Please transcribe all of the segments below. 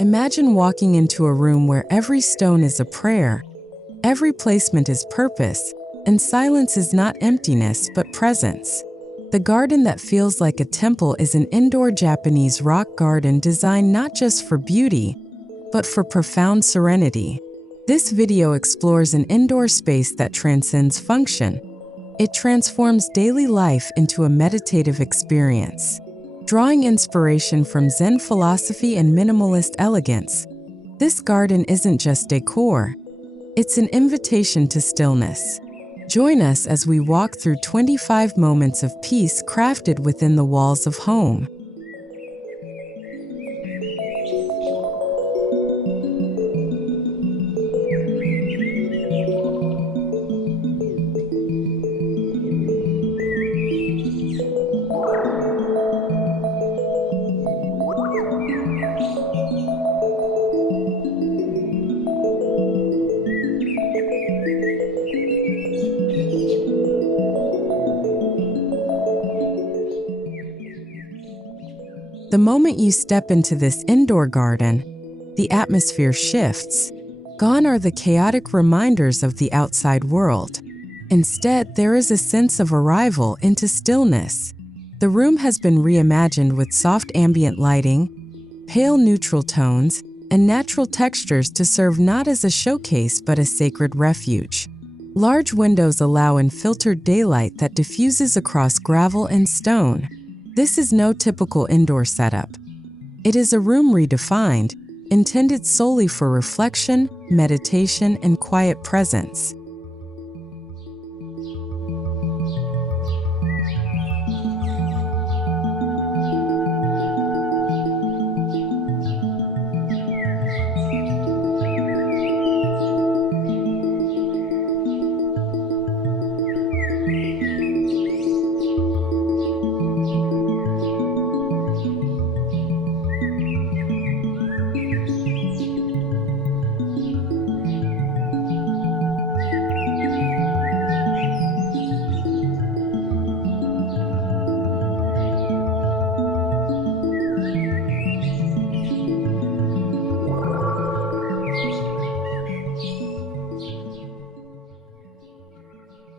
Imagine walking into a room where every stone is a prayer, every placement is purpose, and silence is not emptiness but presence. The garden that feels like a temple is an indoor Japanese rock garden designed not just for beauty, but for profound serenity. This video explores an indoor space that transcends function. It transforms daily life into a meditative experience. Drawing inspiration from Zen philosophy and minimalist elegance, this garden isn't just decor. It's an invitation to stillness. Join us as we walk through 25 moments of peace crafted within the walls of home. The moment you step into this indoor garden, the atmosphere shifts. Gone are the chaotic reminders of the outside world. Instead, there is a sense of arrival into stillness. The room has been reimagined with soft ambient lighting, pale neutral tones, and natural textures to serve not as a showcase but a sacred refuge. Large windows allow unfiltered daylight that diffuses across gravel and stone. This is no typical indoor setup. It is a room redefined, intended solely for reflection, meditation, and quiet presence.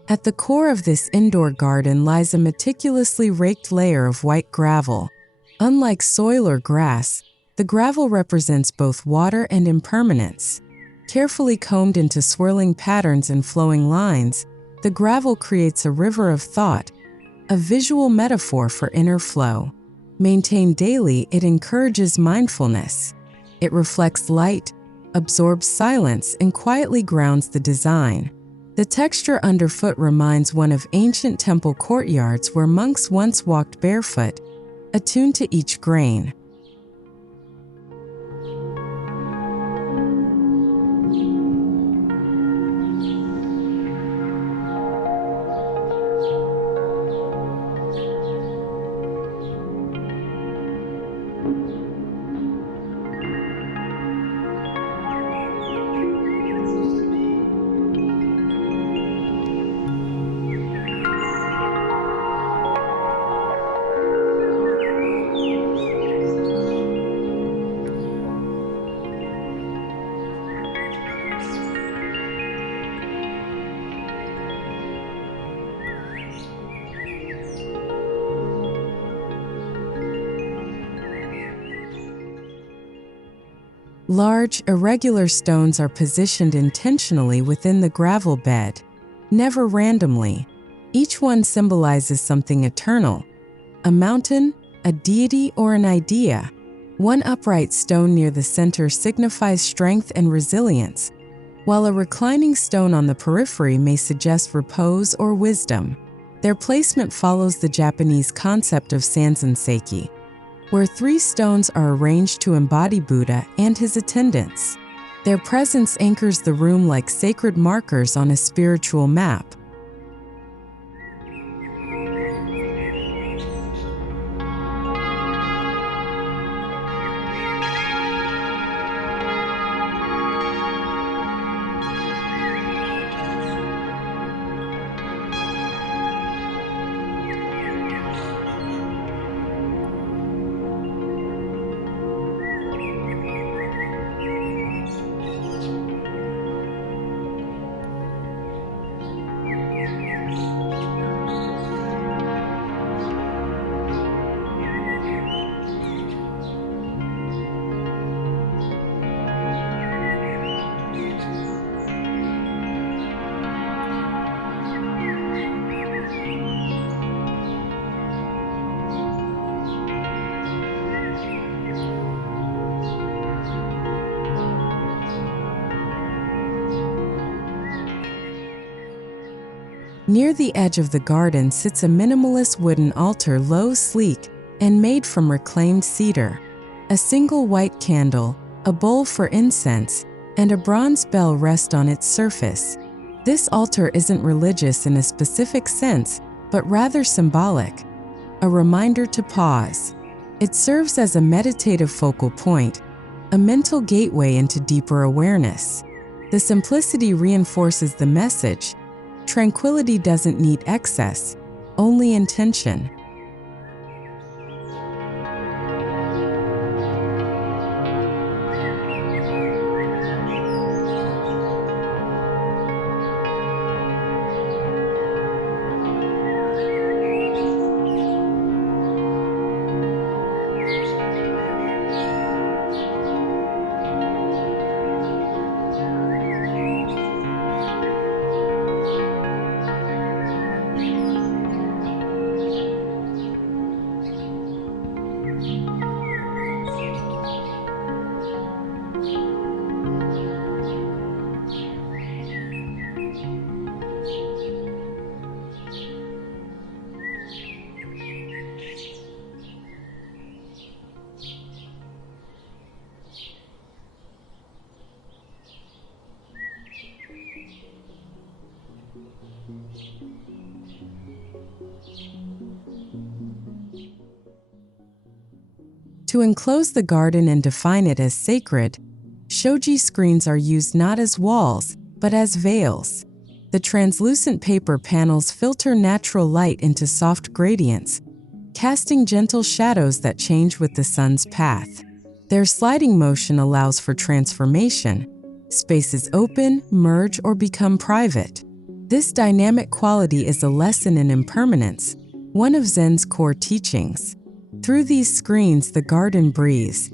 At the core of this indoor garden lies a meticulously raked layer of white gravel. Unlike soil or grass, the gravel represents both water and impermanence. Carefully combed into swirling patterns and flowing lines, the gravel creates a river of thought, a visual metaphor for inner flow. Maintained daily, it encourages mindfulness. It reflects light, absorbs silence, and quietly grounds the design. The texture underfoot reminds one of ancient temple courtyards where monks once walked barefoot, attuned to each grain. Large, irregular stones are positioned intentionally within the gravel bed, never randomly. Each one symbolizes something eternal: a mountain, a deity, or an idea. One upright stone near the center signifies strength and resilience, while a reclining stone on the periphery may suggest repose or wisdom. Their placement follows the Japanese concept of sanzanseki, where 3 stones are arranged to embody Buddha and his attendants. Their presence anchors the room like sacred markers on a spiritual map. Near the edge of the garden sits a minimalist wooden altar, low, sleek, and made from reclaimed cedar. A single white candle, a bowl for incense, and a bronze bell rest on its surface. This altar isn't religious in a specific sense, but rather symbolic, a reminder to pause. It serves as a meditative focal point, a mental gateway into deeper awareness. The simplicity reinforces the message: tranquility doesn't need excess, only intention. To enclose the garden and define it as sacred, Shoji screens are used not as walls, but as veils. The translucent paper panels filter natural light into soft gradients, casting gentle shadows that change with the sun's path. Their sliding motion allows for transformation. Spaces open, merge, or become private. This dynamic quality is a lesson in impermanence, one of Zen's core teachings. Through these screens, the garden breathes.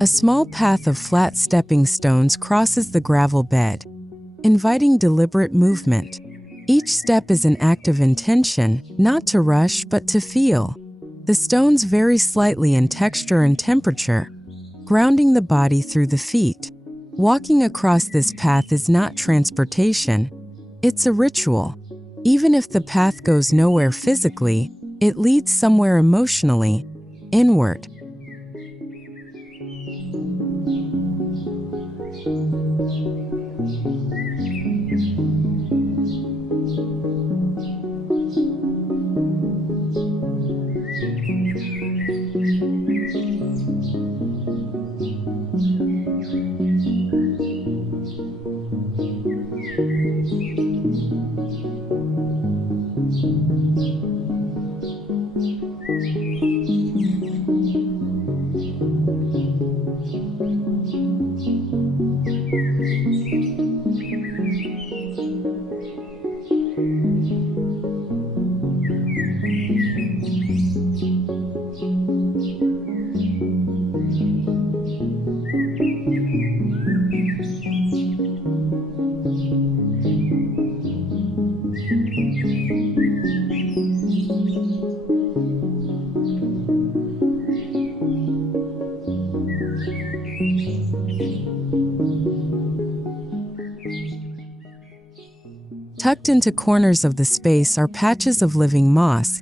A small path of flat stepping stones crosses the gravel bed, inviting deliberate movement. Each step is an act of intention, not to rush but to feel. The stones vary slightly in texture and temperature, grounding the body through the feet. Walking across this path is not transportation, it's a ritual. Even if the path goes nowhere physically, it leads somewhere emotionally, inward. Tucked into corners of the space are patches of living moss,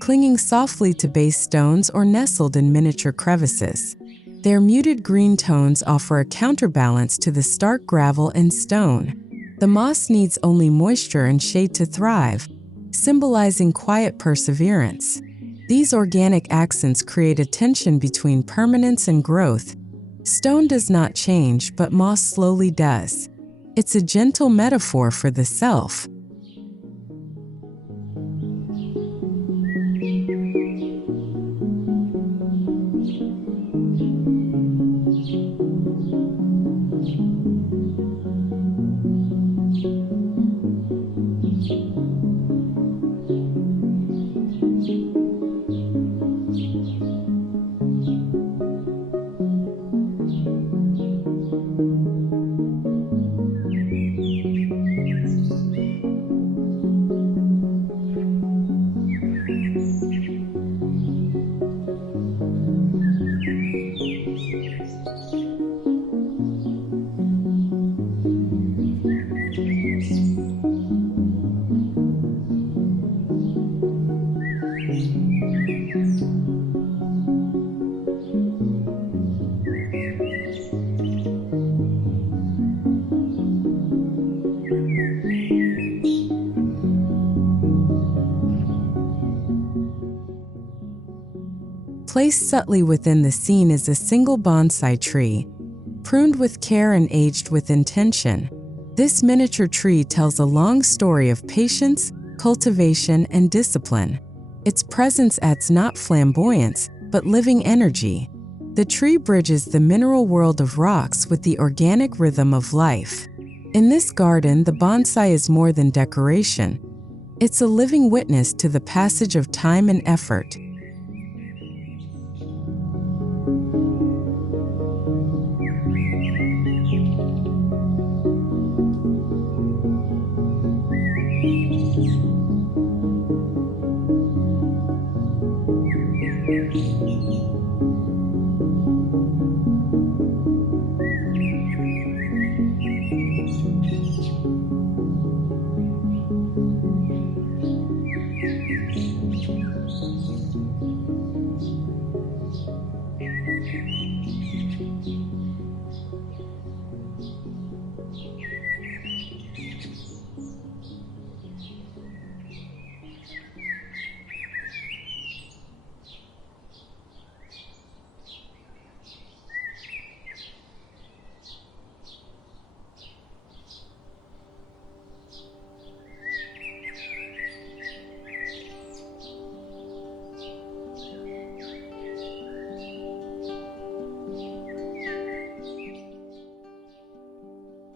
clinging softly to base stones or nestled in miniature crevices. Their muted green tones offer a counterbalance to the stark gravel and stone. The moss needs only moisture and shade to thrive, symbolizing quiet perseverance. These organic accents create a tension between permanence and growth. Stone does not change, but moss slowly does. It's a gentle metaphor for the self. Placed subtly within the scene is a single bonsai tree, pruned with care and aged with intention. This miniature tree tells a long story of patience, cultivation, and discipline. Its presence adds not flamboyance, but living energy. The tree bridges the mineral world of rocks with the organic rhythm of life. In this garden, the bonsai is more than decoration. It's a living witness to the passage of time and effort.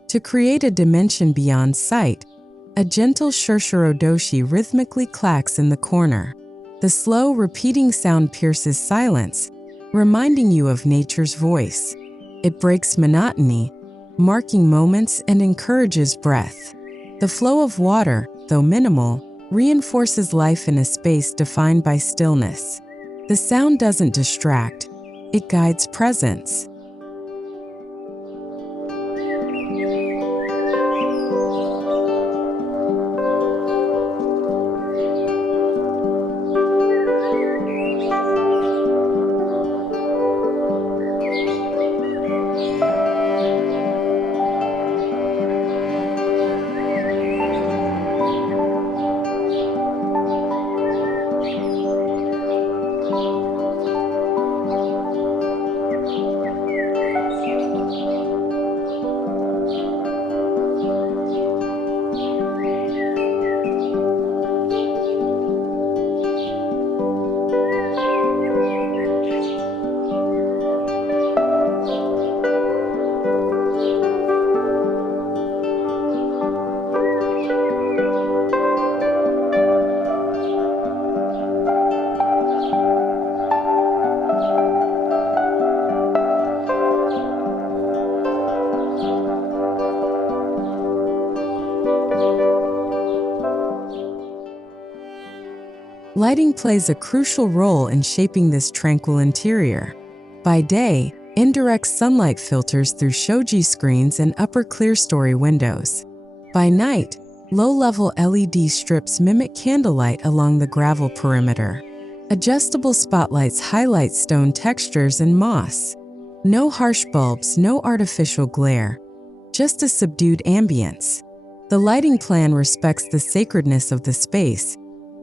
To create a dimension beyond sight, a gentle shurshuro-doshi rhythmically clacks in the corner. The slow, repeating sound pierces silence, reminding you of nature's voice. It breaks monotony, marking moments and encourages breath. The flow of water, though minimal, reinforces life in a space defined by stillness. The sound doesn't distract, it guides presence. Lighting plays a crucial role in shaping this tranquil interior. By day, indirect sunlight filters through Shoji screens and upper clerestory windows. By night, low-level LED strips mimic candlelight along the gravel perimeter. Adjustable spotlights highlight stone textures and moss. No harsh bulbs, no artificial glare, just a subdued ambience. The lighting plan respects the sacredness of the space,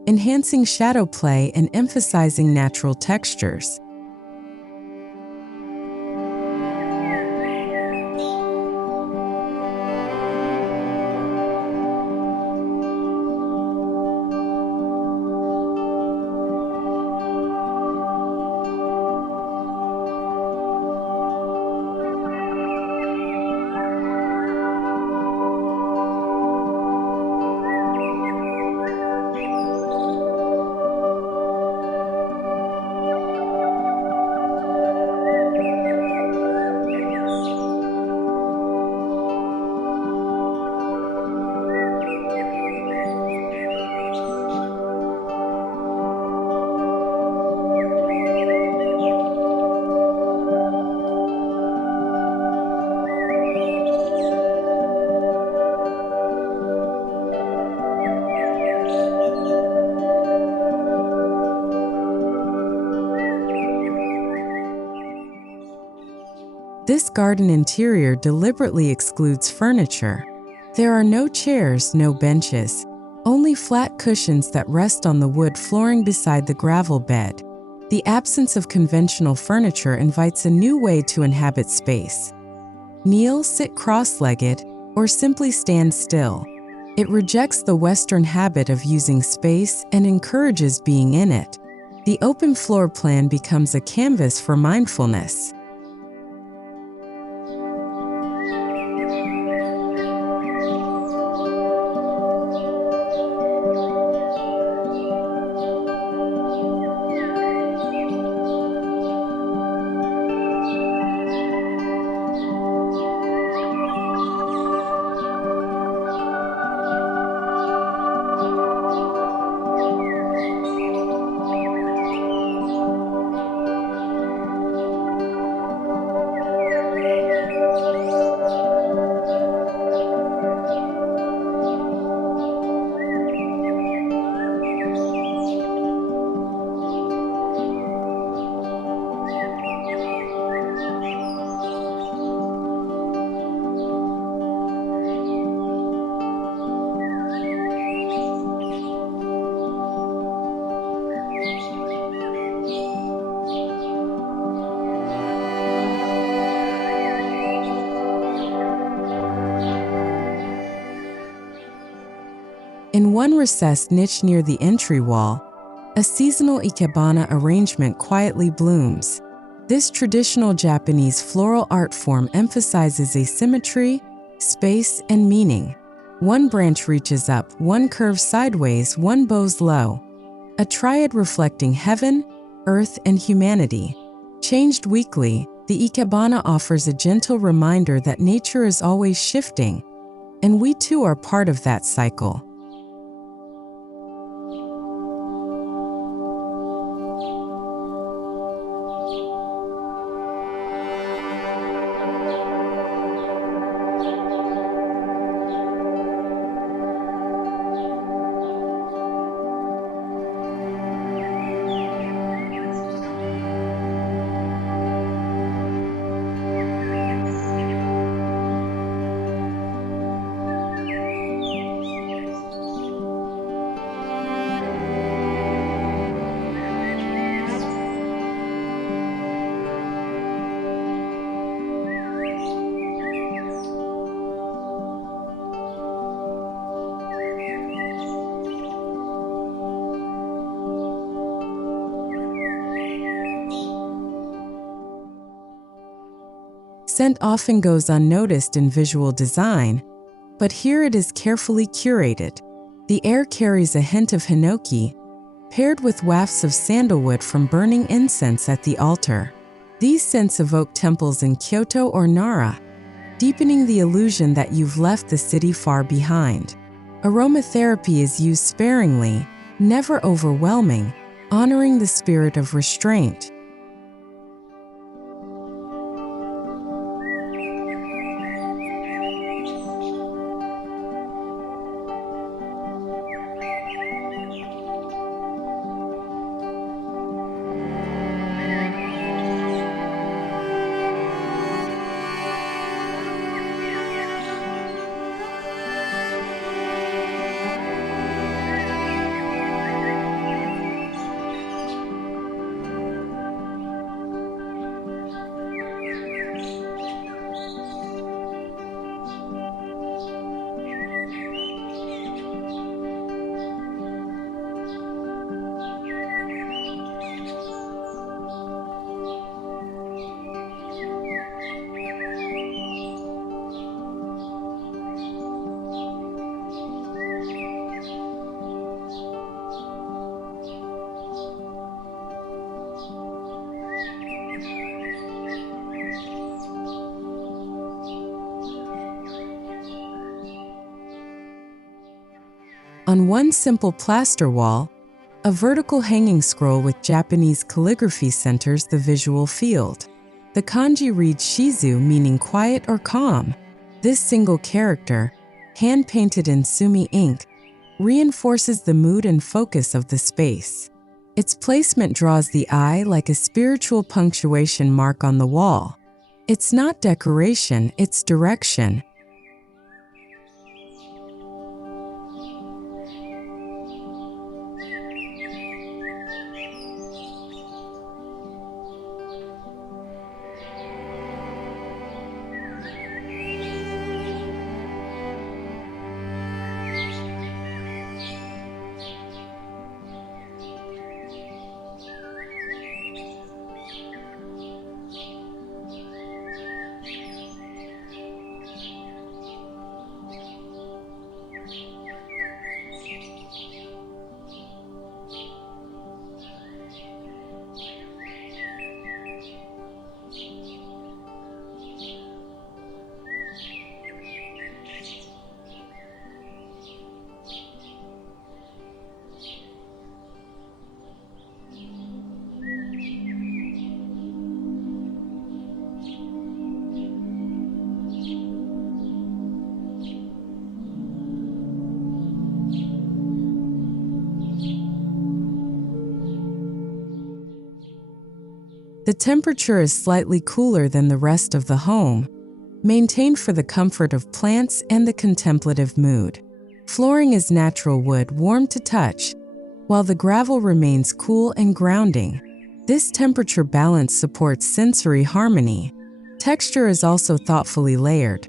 enhancing shadow play and emphasizing natural textures. This garden interior deliberately excludes furniture. There are no chairs, no benches, only flat cushions that rest on the wood flooring beside the gravel bed. The absence of conventional furniture invites a new way to inhabit space. Kneel, sit cross-legged, or simply stand still. It rejects the Western habit of using space and encourages being in it. The open floor plan becomes a canvas for mindfulness. In one recessed niche near the entry wall, a seasonal Ikebana arrangement quietly blooms. This traditional Japanese floral art form emphasizes asymmetry, space, and meaning. One branch reaches up, one curves sideways, one bows low. A triad reflecting heaven, earth, and humanity. Changed weekly, the Ikebana offers a gentle reminder that nature is always shifting, and we too are part of that cycle. Scent often goes unnoticed in visual design, but here it is carefully curated. The air carries a hint of hinoki, paired with wafts of sandalwood from burning incense at the altar. These scents evoke temples in Kyoto or Nara, deepening the illusion that you've left the city far behind. Aromatherapy is used sparingly, never overwhelming, honoring the spirit of restraint. On one simple plaster wall, a vertical hanging scroll with Japanese calligraphy centers the visual field. The kanji reads shizu, meaning quiet or calm. This single character, hand-painted in sumi ink, reinforces the mood and focus of the space. Its placement draws the eye like a spiritual punctuation mark on the wall. It's not decoration, it's direction. The temperature is slightly cooler than the rest of the home, maintained for the comfort of plants and the contemplative mood. Flooring is natural wood, warm to touch, while the gravel remains cool and grounding. This temperature balance supports sensory harmony. Texture is also thoughtfully layered.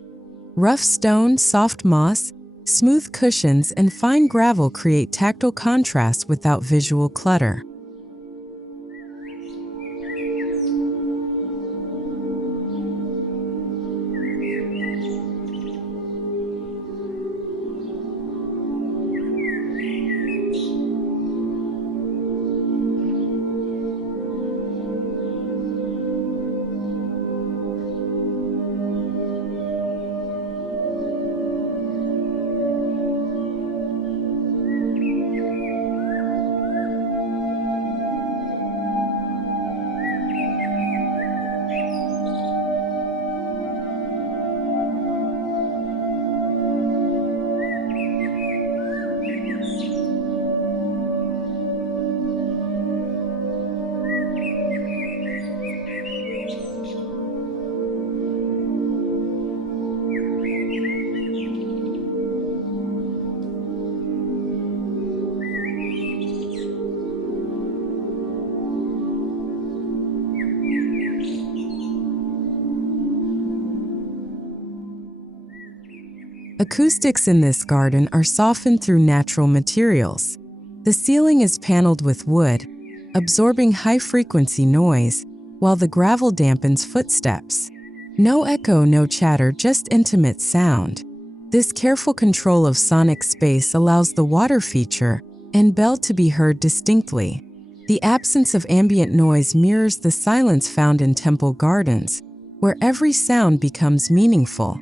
Rough stone, soft moss, smooth cushions, and fine gravel create tactile contrast without visual clutter. Acoustics in this garden are softened through natural materials. The ceiling is paneled with wood, absorbing high-frequency noise, while the gravel dampens footsteps. No echo, no chatter, just intimate sound. This careful control of sonic space allows the water feature and bell to be heard distinctly. The absence of ambient noise mirrors the silence found in temple gardens, where every sound becomes meaningful.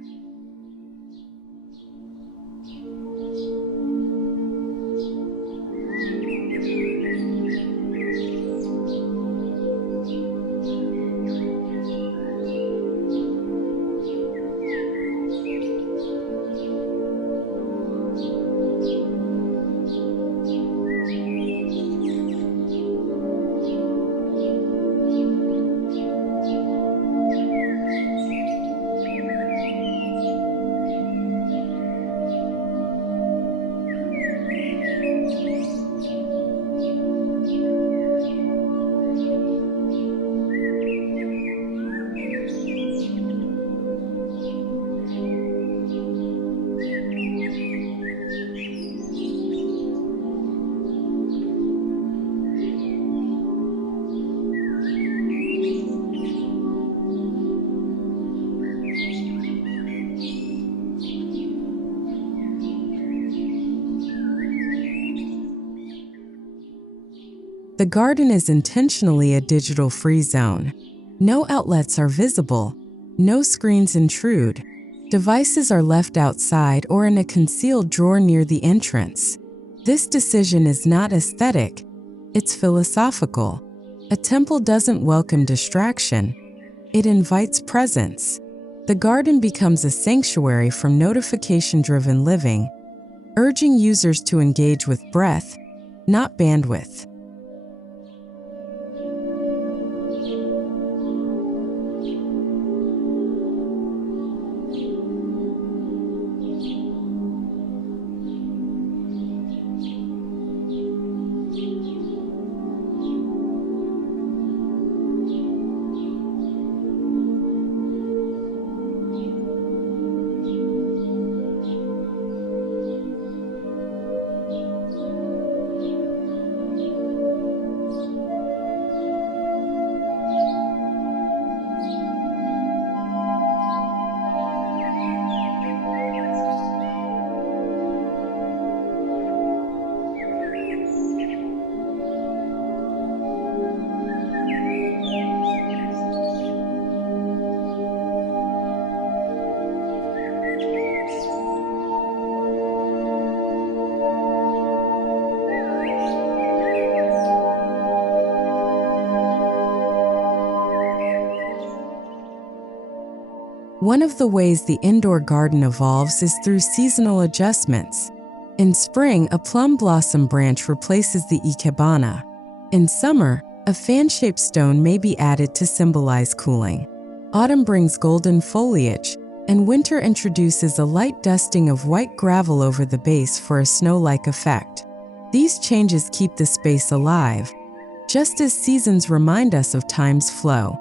The garden is intentionally a digital-free zone. No outlets are visible, no screens intrude. Devices are left outside or in a concealed drawer near the entrance. This decision is not aesthetic, it's philosophical. A temple doesn't welcome distraction, it invites presence. The garden becomes a sanctuary from notification-driven living, urging users to engage with breath, not bandwidth. One of the ways the indoor garden evolves is through seasonal adjustments. In spring, a plum blossom branch replaces the Ikebana. In summer, a fan-shaped stone may be added to symbolize cooling. Autumn brings golden foliage, and winter introduces a light dusting of white gravel over the base for a snow-like effect. These changes keep the space alive, just as seasons remind us of time's flow.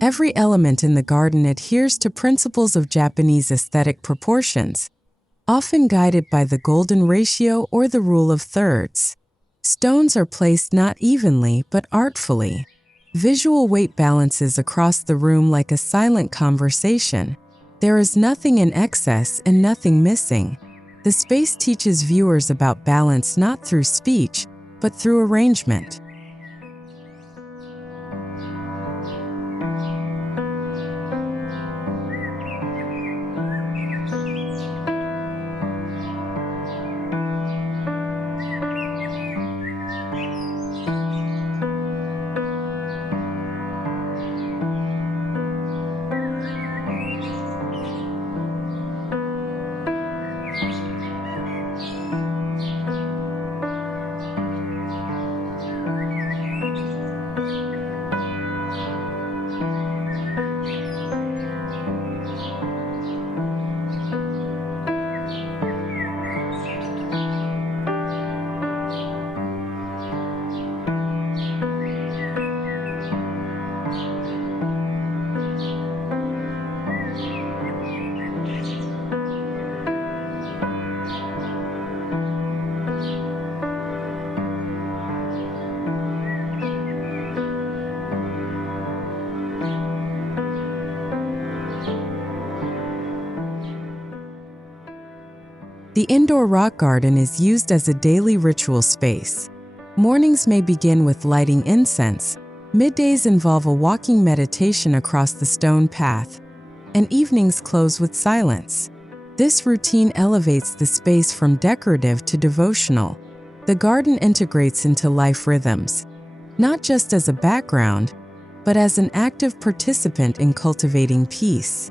Every element in the garden adheres to principles of Japanese aesthetic proportions, often guided by the golden ratio or the rule of thirds. Stones are placed not evenly but artfully. Visual weight balances across the room like a silent conversation. There is nothing in excess and nothing missing. The space teaches viewers about balance not through speech, but through arrangement. The indoor rock garden is used as a daily ritual space. Mornings may begin with lighting incense, middays involve a walking meditation across the stone path, and evenings close with silence. This routine elevates the space from decorative to devotional. The garden integrates into life rhythms, not just as a background, but as an active participant in cultivating peace.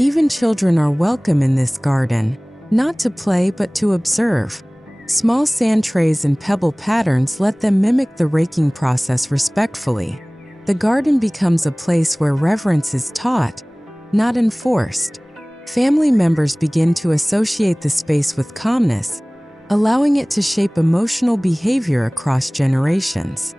Even children are welcome in this garden, not to play but to observe. Small sand trays and pebble patterns let them mimic the raking process respectfully. The garden becomes a place where reverence is taught, not enforced. Family members begin to associate the space with calmness, allowing it to shape emotional behavior across generations.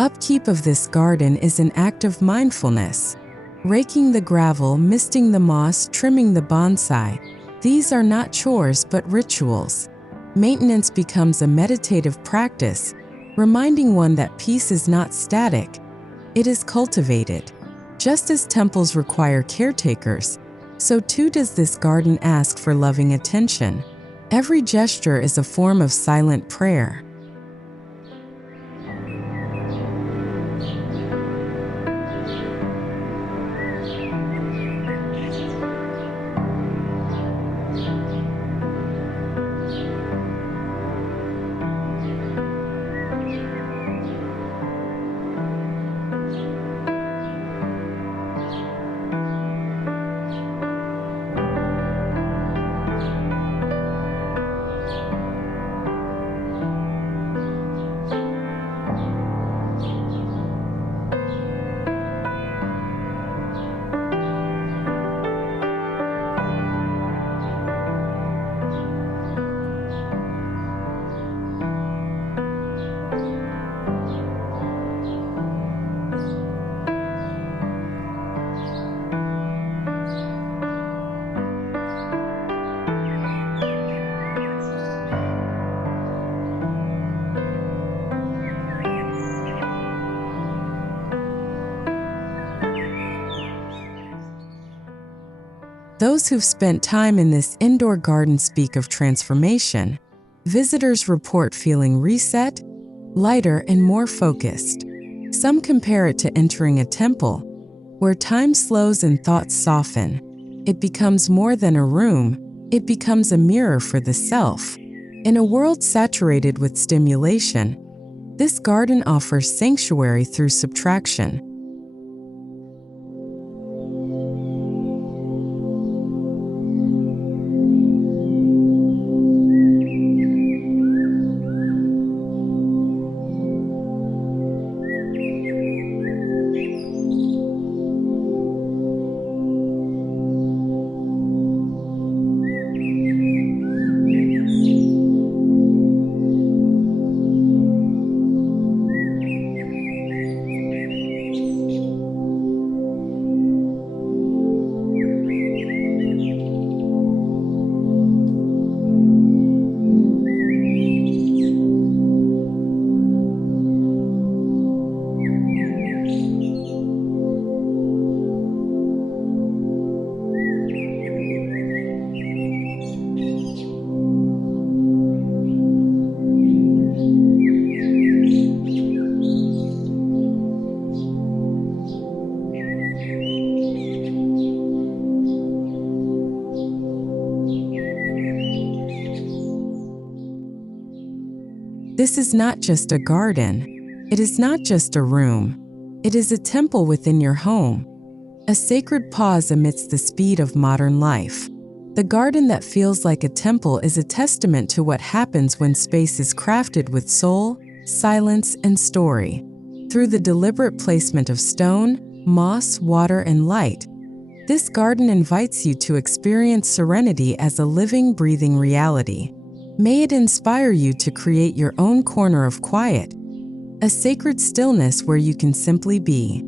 Upkeep of this garden is an act of mindfulness. Raking the gravel, misting the moss, trimming the bonsai, these are not chores but rituals. Maintenance becomes a meditative practice, reminding one that peace is not static, it is cultivated. Just as temples require caretakers, so too does this garden ask for loving attention. Every gesture is a form of silent prayer. Those who've spent time in this indoor garden speak of transformation. Visitors report feeling reset, lighter, and more focused. Some compare it to entering a temple, where time slows and thoughts soften. It becomes more than a room, it becomes a mirror for the self. In a world saturated with stimulation, this garden offers sanctuary through subtraction. This is not just a garden. It is not just a room. It is a temple within your home, a sacred pause amidst the speed of modern life. The garden that feels like a temple is a testament to what happens when space is crafted with soul, silence, and story. Through the deliberate placement of stone, moss, water, and light, this garden invites you to experience serenity as a living, breathing reality. May it inspire you to create your own corner of quiet, a sacred stillness where you can simply be.